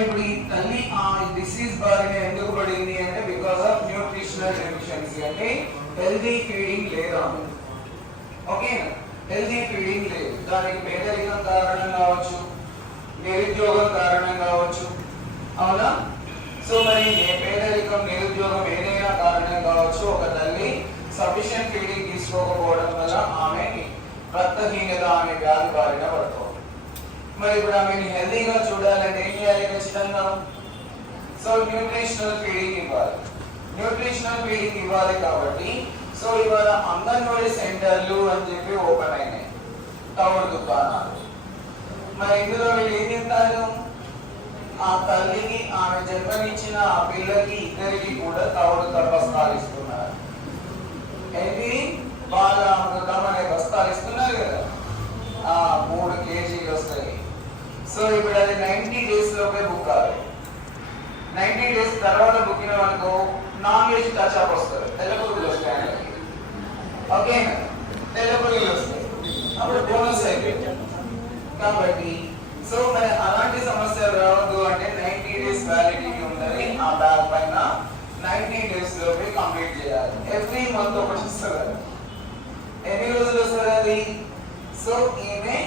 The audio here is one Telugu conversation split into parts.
ఇప్పుడు ఈ తల్లి ఆ డిసీజ్ బారిన ఎందుకు పడింది అంటే బికాస్ ఆఫ్ న్యూట్రిషనల్ డెఫిషియన్సీ అంటే హెల్దీ ఫీడింగ్ లేదా? ఓకే హెల్దీ ఫీడింగ్ లేదు. దానికి పేదరికం కారణం కావచ్చు నిరుద్యోగం కారణం కావచ్చు. అవునా? సో మరి పేదరికం నిరుద్యోగం ఏదైనా కారణం కావచ్చు ఒక తల్లి సఫిషియెంట్ ఫీడింగ్ తీసుకోకపోవడం వల్ల ఆమె రక్తహీనత ఆమె వ్యాధి బారిన పడుతుంది. మరి ఇప్పుడు ఆమెను హెల్దీగా చూడాలంటే ఏం చేయాలి ఖచ్చితంగా? సో న్యూట్రిషనల్ ఫీడింగ్ ఇవ్వాలి. న్యూట్రిషనల్ ఫీడింగ్ ఇవ్వాలి కాబట్టి సో ఇవాళ అంగన్వాడీ సెంటర్లు అని చెప్పి ఓపెన్ అయినాయి. టవర్ దుకాణాలు. మరి ఇందులో వీళ్ళు ఏం చెప్తారు? ఆ తల్లికి ఆమె జన్మనిచ్చిన ఆ పిల్లకి ఇద్దరికి కూడా తవుడు బస్తాలు ఇస్తున్నారు. ఏంటి? బాల అమృతం అనే బస్తాలు ఇస్తున్నారు కదా. ఆ మూడు కేజీలు వస్తాయి. సో ఇప్పుడు అది నైన్టీ డేస్ లోపే బుక్ కావాలి. నైన్టీ డేస్ తర్వాత బుక్కిన అనుకో నాన్ వెజ్ టచ్ అప్ వస్తారు తెల్ల వస్తాయి ఓకే తెల్ల వస్తాయి. అప్పుడు బోనస్ అయిపోయింది కాబట్టి సో మరి అలాంటి సమస్యలు రావద్దు అంటే నైన్టీ డేస్ వ్యాలిడిటీ ఉందని ఆ బ్యాగ్ పైన నైన్టీ డేస్ లోపే కంప్లీట్ చేయాలి. ఎవ్రీ మంత్ ఒకటి వస్తుంది. ఎన్ని రోజులు వస్తుంది అది? సో ఈమె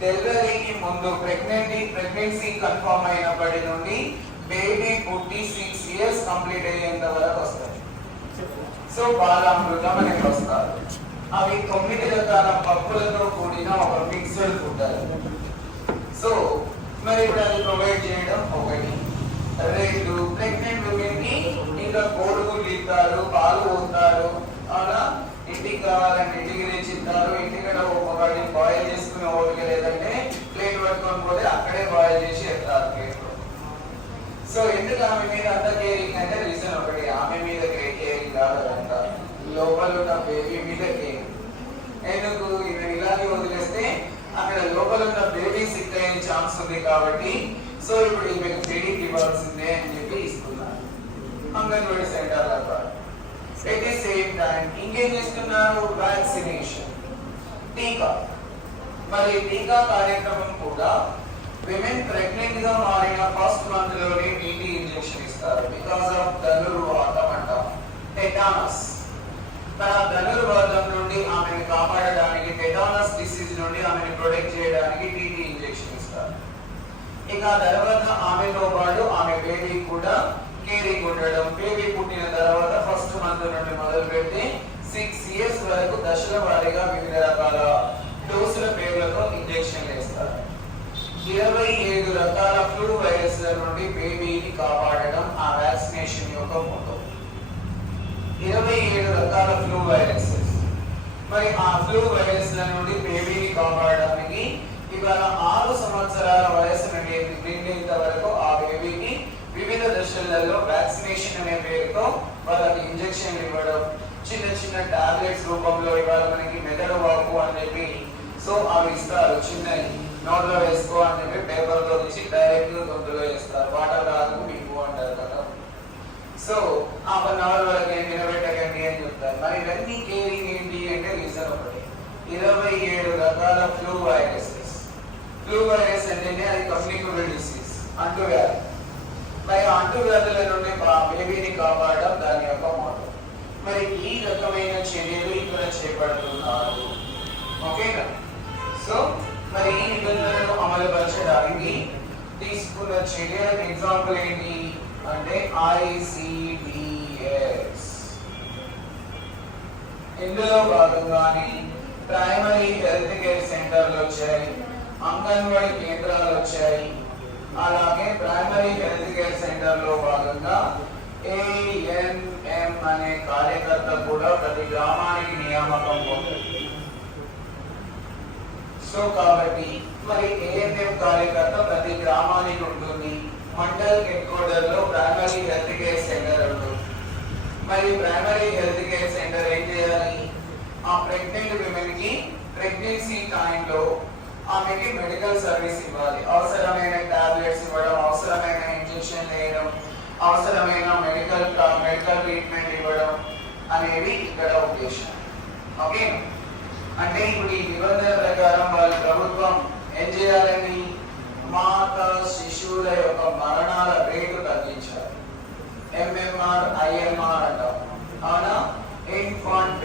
డెలివరీకి ముందు ప్రెగ్నెంటీ ప్రెగ్నెన్సీ కన్ఫర్మ్ అయినప్పటి నుండి బేబీ పుట్టి సిక్స్ ఇయర్స్ కంప్లీట్ అయ్యేంత వరకు వస్తుంది సో బాలామృతం అనేది వస్తారు. అవి తొమ్మిది రకాల పప్పులతో కూడిన ఒక మిక్స్డ్ ఫుడ్ సో మరి ఇప్పుడు అది ప్రొవైడ్ చేయడం ఒకటి. రెండు ప్రెగ్నెంట్ ఉమెన్కి ఇంకా కోడుగులు ఇస్తారు పాలు పోస్తారు. అలా ఇంటికి కావాలంటే బాయిల్ చేసి ఎత్తారు ప్లేట్ సో ఎందుకు ఆమె మీద అంత కేరింగ్ అంటే రీజన్ ఒకటి ఆమె మీద కేరింగ్ కాదు అంత లోపల ఉన్న బేబీ మీద కేరింగ్. ఎందుకు? ఈమె ఇలాగే వదిలేస్తే అక్కడ లోపల ఉన్న బేబీ సిక్ అయ్యే ఛాన్స్ ఉంది కాబట్టి సో ఇప్పుడు ఈమెకు ఫీడింగ్ ఇవ్వాల్సిందే అని చెప్పి ఇస్తున్నారు. అంగన్వాడీ సెంటర్ ద్వారా. ఎట్ ది సేమ్ టైం ఇంకేం చేస్తున్నారు? వ్యాక్సినేషన్ టీకా. మరి టీకా కార్యక్రమం కూడా విమెన్ ప్రెగ్నెంట్గా మారిన ఫస్ట్ మంత్లోనే టీటీ ఇంజెక్షన్ ఇస్తారు. బికాస్ ఆఫ్ ధనుర్వాతం అంట. టెటానస్ తన ధనుర్వాతం నుండి ఆమెను కాపాడడానికి టెటానస్ డిసీజ్ నుండి ఆమెను ప్రొటెక్ట్ చేయడానికి టీటీ ఇంజెక్షన్ ఇస్తారు. ఇక తర్వాత ఆమెతో పాటు ఆమె బేబీ కూడా కేరింగ్ ఉండడం. బేబీ పుట్టిన తర్వాత ఫస్ట్ మంత్ నుండి మొదలు పెట్టి సిక్స్ ఇయర్స్ వరకు దశల వారీగా వివిధ రకాల డోసుల పేర్లతో ఇంజెక్షన్ వేస్తారు ఇరవై ఏడు రకాల ఫ్లూ వైరస్ల నుండి బేబీని కాపాడడం ఆ వ్యాక్సినేషన్ యొక్క మోటో. ఇరవై ఏడు రకాల ఫ్లూ వైరసెస్. మరి ఆ ఫ్లూ వైరస్ల నుండి బేబీని కాపాడడానికి ఇవాళ ఆరు సంవత్సరాల వయసు నుండి నిండేంత వరకు ఆ బేబీకి వివిధ దశలలో వ్యాక్సినేషన్ అనే పేరుతో వాళ్ళకి ఇంజెక్షన్ ఇవ్వడం చిన్న చిన్న టాబ్లెట్స్ రూపంలో ఇవాళ మనకి మెదడు వాపు అని చెప్పి సో అవి ఇస్తారు చిన్నవి. నోట్లో వేసుకో అని చెప్పి పేపర్లో నుంచి డైరెక్ట్ గొంతులో వేస్తారు. వాటర్ రాదు మీకు అంటారు కదా. సో ఆ వన్ అవర్ వరకు ఏం నిలబెట్టకండి అని చెప్తారు. మరి ఇవన్నీ కేరింగ్ ఏంటి అంటే రీజన్ ఒకటి. ఇరవై ఏడు రకాల ఫ్లూ వైరసెస్. ఫ్లూ వైరస్ అంటేనే అది కమ్యూనికబుల్ డిసీజ్ అంటువ్యాధి. మరి అంటువ్యాధుల నుండి మా బేబీని కాపాడడం దాని యొక్క మాట మరి ఈ రకమైన చర్యలు ఇక్కడ చేపడుతున్నారు. ఓకేనా? సో మరి ఈ నిబంధనలు అమలుపరచడానికి తీసుకున్న చర్యలకు ఎగ్జాంపుల్ ఏంటి అంటే ఐసిడిఎస్ ఇందులో భాగంగానే ప్రైమరీ హెల్త్ కేర్ సెంటర్లు వచ్చాయి అంగన్వాడీ కేంద్రాలు వచ్చాయి. అలాగే ప్రైమరీ హెల్త్ కేర్ సెంటర్లో భాగంగా ఏఎన్ఎం అనే కార్యకర్త కూడా ప్రతి గ్రామానికి నియామకం పొందుతుంది. సో కాబట్టి మరి ఏఎన్ఎం కార్యకర్త ప్రతి గ్రామానికి ఉంటుంది మండల్ హెడ్ క్వార్టర్లో ప్రైమరీ హెల్త్ కేర్ సెంటర్ ఉంటుంది మరి ప్రైమరీ హెల్త్ కేర్ సెంటర్ ఏం చేయాలి? ఆ ప్రెగ్నెంట్ విమెన్కి ప్రెగ్నెన్సీ టైంలో ఆమెకి మెడికల్ సర్వీస్ ఇవ్వాలి. అవసరమైన టాబ్లెట్స్ ఇవ్వడం అవసరమైన ఇంజెక్షన్ వేయడం అవసరమైన మెడికల్ మెడికల్ ట్రీట్మెంట్ ఇవ్వడం అనేది ఇక్కడ ఉద్దేశం. ఓకే అంటే ఇప్పుడు ఈ నిబంధన ప్రకారం వాళ్ళ ప్రభుత్వం ఏం చేయాలని మాత శిశువుల యొక్క మరణాల రేటు తగ్గించాలి. ఎంఎంఆర్ ఐఎంఆర్ అంటాం. అవునా? Infant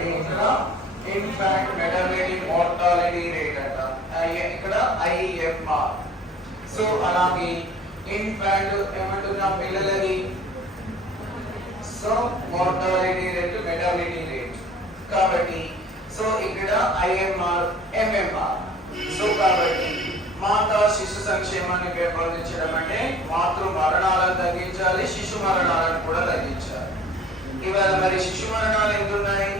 infant maternity mortality rate అంట. ఇక్కడ ఐఎంఆర్ సో అలాగే ఇన్ఫాంట్ ఏమంటున్నాం పిల్లలది? So mortality rate mortality rate కాబట్టి సో ఇక్కడ ఐఎంఆర్ ఎంఎంఆర్. సో కాబట్టి మాతా శిశు సంక్షేమాన్ని పెంపొందించడం అంటే మాతృ మరణాలను తగ్గించాలి శిశు మరణాలను కూడా తగ్గించాలి. ఇవాళ మరి శిశు మరణాలు ఎంత ఉన్నాయి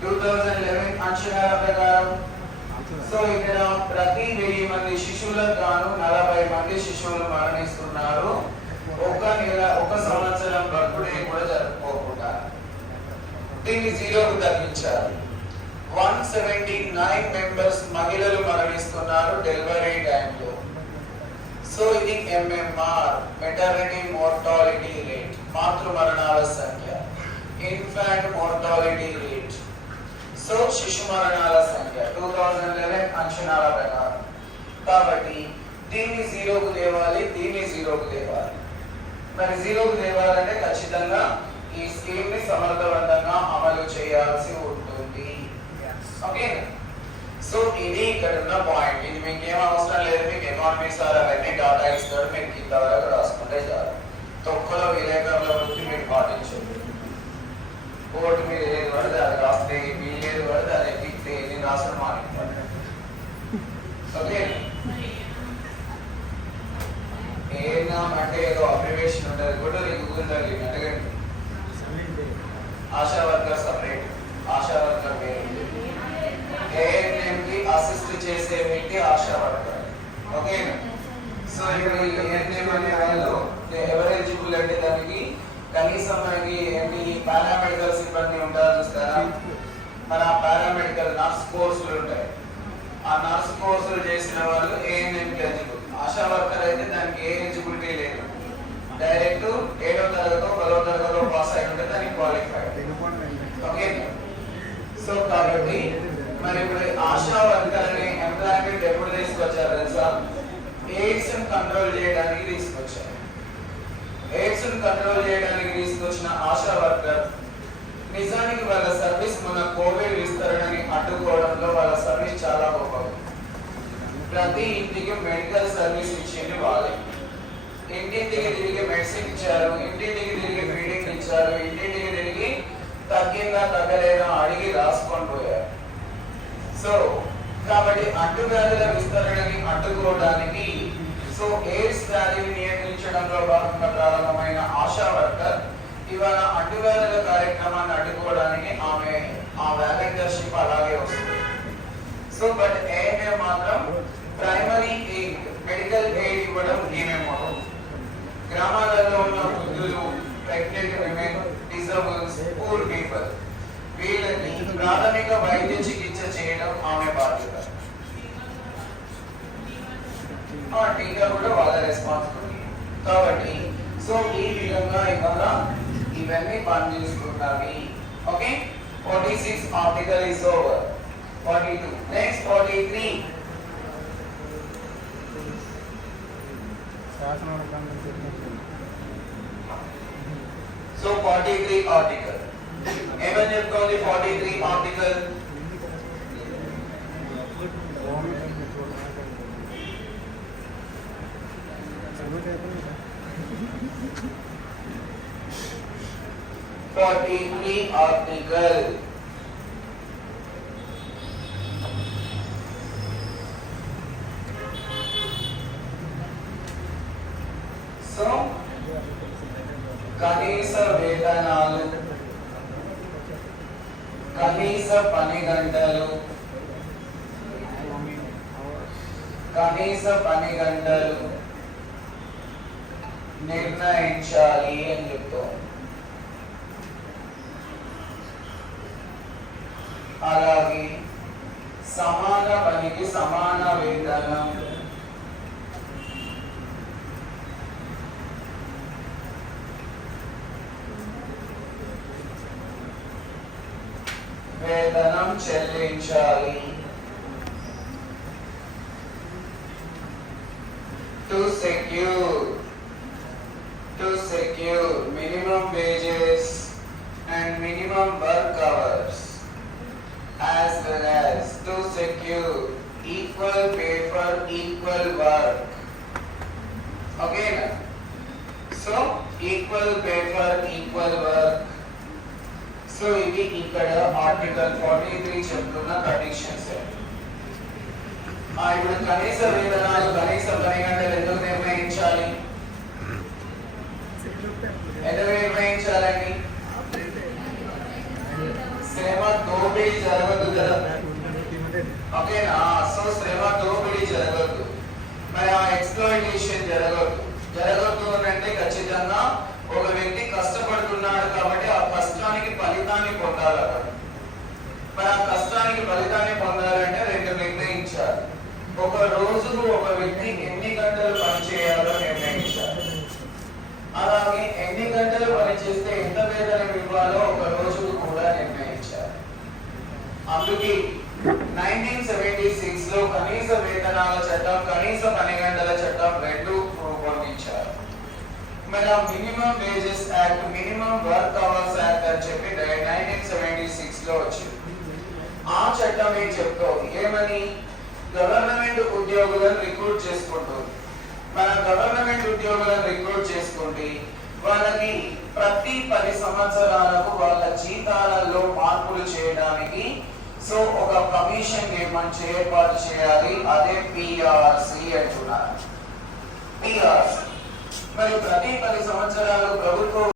టూ థౌజండ్ లెవెన్ అంచనాల ప్రకారం. సో ఇక్కడ ప్రతి వెయ్యి మంది శిశువులకు గాను నలభై మంది శిశువులు మరణిస్తున్నారు. ఒక నెల ఒక సంవత్సరం బర్త్డే కూడా జరుపుకోకుండా. దీన్ని జీరోకు తగ్గించారు వన్ సెవెంటీ నైన్ మెంబర్స్ మహిళలు మరణిస్తున్నారు డెలివరీ టైంలో. సో ఇది ఎంఎంఆర్ మెటర్నిటీ మోర్టాలిటీ రేట్ మాతృ మరణాల సంఖ్య. ఇన్ఫాంట్ మోర్టాలిటీ రేట్ సో శిశు మరణాల సంఖ్య టూ థౌజండ్ లెవెన్ అంచనాల ప్రకారం. కాబట్టి దీన్ని జీరోకు తేవాలి దీన్ని జీరోకు తేవాలి. మరి జీరోకు తేవాలంటే ఖచ్చితంగా ఈ స్కీమ్ని సమర్థవంతంగా అమలు చేయాల్సి ఉంటుంది. ఓకే సో ఇది ఇక్కడ ఉన్న పాయింట్ ఇది మీకు ఏం అవసరం లేదు. మీకు ఎకానమీ సార్ అవన్నీ డాటా ఇస్తాడు. మీరు కింద వరకు రాసుకుంటే చాలు. తొక్కలో విలేకరుల వృత్తి మీరు పాటించండి. కోర్టు మీద ఏది పడితే అది రాస్తే మీరు ఏది పడితే అది ఎక్కితే నేను రాసిన మాట్లాడండి ఓకే ఏనాం అంటే ఏదో అబ్రివేషన్ ఉంటుంది. కూడా గూగుల్ దగ్గర అడగండి ASHA worker separate ASHA worker వేరు ఏఎన్ఎం కి చేసే వ్యక్తి ఆశా వర్కర్. ఓకే సో ఇప్పుడు ఏఎన్ఎం అనే వాళ్ళు ఎవరు అంటే దానికి కనీసం మనకి ఏంటి పారామెడికల్ సిబ్బంది ఉంటారు చూస్తారా? మన పారామెడికల్ నర్స్ కోర్సులు ఉంటాయి. ఆ నర్స్ కోర్సులు చేసిన వాళ్ళు ఏఎన్ఎం ఎలిజిబుల్ ఆశా వర్కర్ అయితే దానికి ఏ ఎలిజిబిలిటీ లేదు. డైరెక్ట్ ఏడో తరగతో పదో తరగతిలో పాస్ అయి ఉంటే దానికి క్వాలిఫైడ్ ఓకే సో కాబట్టి మరి ఇప్పుడు ఆశా వర్కర్ని ఎంప్లాయ్మెంట్ ఎప్పుడు తీసుకొచ్చారు తెలుసా? ఎయిడ్స్ కంట్రోల్ చేయడానికి తీసుకొచ్చారు. ఎయిడ్స్ కంట్రోల్ చేయడానికి తీసుకొచ్చిన ఆశా వర్కర్ నిజానికి వాళ్ళ సర్వీస్ మన కోవిడ్ విస్తరణని అడ్డుకోవడంలో వాళ్ళ సర్వీస్ చాలా గొప్పది ప్రతి ఇంటికి మెడికల్ సర్వీస్ ఇచ్చింది వాళ్ళే. ఇంటింటికి తిరిగి మెడిసిన్ ఇచ్చారు ఇంటింటికి తిరిగి ఫీడింగ్ ఇచ్చారు ఇంటింటికి తిరిగి తగ్గిందా తగ్గలేదా అడిగి రాసుకొని పోయారు. సో కాబట్టి అడ్డుదారుల విస్తరణని అడ్డుకోవడానికి సో ఎయిడ్స్ వ్యాధిని నియంత్రించడంలో భాగంగా ప్రారంభమైన ఆశా వర్కర్ ఇవాళ అడ్డుదారుల కార్యక్రమాన్ని అడ్డుకోవడానికి ఆమె ఆ వాలంటీర్షిప్ అలాగే వస్తుంది. సో బట్ ఏఎంఏ మాత్రం ప్రైమరీ ఎయిడ్ మెడికల్ ఎయిడ్ ఇవ్వడం ఈమె మోడల్ గ్రామాలలో ఉన్న వృద్ధులు pregnant women disables poor people వీళ్ళని ప్రాథమిక వైద్య చికిత్స చేయడం ఆమె బాధ్యత ఆ టీకా కూడా వాళ్ళ రెస్పాన్సిబిలిటీ కాబట్టి సో ఈ విధంగా ఇవాళ ఇవన్నీ పనిచేసుకుంటావి okay forty six article is over forty two next forty three so forty three article ఏమని చెప్తోంది forty three article forty three article so కనీస వేతనాలు కనీస పని గంటలు కనీస పని గంటలు నిర్ణయించాలి అని చెప్తూ అలాగే సమాన పనికి సమాన వేతనం. వేతనం చెల్లించాలి. to secure to secure minimum wages and minimum work hours as well as to secure equal pay for equal work. Okay, again so equal pay for equal work. So ఇది ఇక్కడ ఆర్టికల్ ఫార్టీ త్రీ చెప్తున్న కండిషన్స్ అండి ఇప్పుడు కనీస వేతనాలు కనీస పని గంటలు ఎందుకు నిర్ణయించాలి? ఎందుకు నిర్ణయించాలండి? శ్రమ దోపిడీ జరగదు కదా. ఓకేనా? సో శ్రమ దోపిడీ జరగదు. మరి ఆ ఎక్స్ప్లోయిటేషన్ జరగదు. జరగదు అని అంటే ఖచ్చితంగా ఒక వ్యక్తి కష్టపడుతున్నాడు కాబట్టి ఆ కష్టానికి ఫలితాన్ని పొందాలి మరి ఆ కష్టానికి ఫలితాన్ని పొందాలంటే రెండు నిర్ణయించాలి ఒక రోజుకు ఒక వ్యక్తి ఎన్ని గంటలు పని చేయాలో నిర్ణయించాలి. అలాగే ఎన్ని గంటలు పని చేస్తే ఎంత వేతనం ఇవ్వాలో ఒక రోజుకు కూడా నిర్ణయించాలి. అందుకే నైన్టీన్ సెవెంటీ సిక్స్లో కనీస వేతనాల చట్టం కనీస పని గంటల చట్టం రెండు రూపొందించారు. మన minimum wages act minimum work hours act అని చెప్పి నైన్టీన్ సెవెంటీ సిక్స్లో వచ్చింది. ఆ చట్టం ఏం చెప్తావు ఏమని? గవర్నమెంట్ ఉద్యోగులను రిక్రూట్ చేసుకుంటుంది. మన గవర్నమెంట్ ఉద్యోగులను రిక్రూట్ చేసుకుంటే వాళ్ళకి ప్రతి పది సంవత్సరాలకు వాళ్ళ జీతాలలో మార్పులు చేయడానికి సో ఒక కమిషన్ ఏమని ఏర్పాటు చేయాలి అదే పిఆర్సి అంటున్నారు. పిఆర్సి మరి ప్రతి పది సంవత్సరాలు ప్రభుత్వ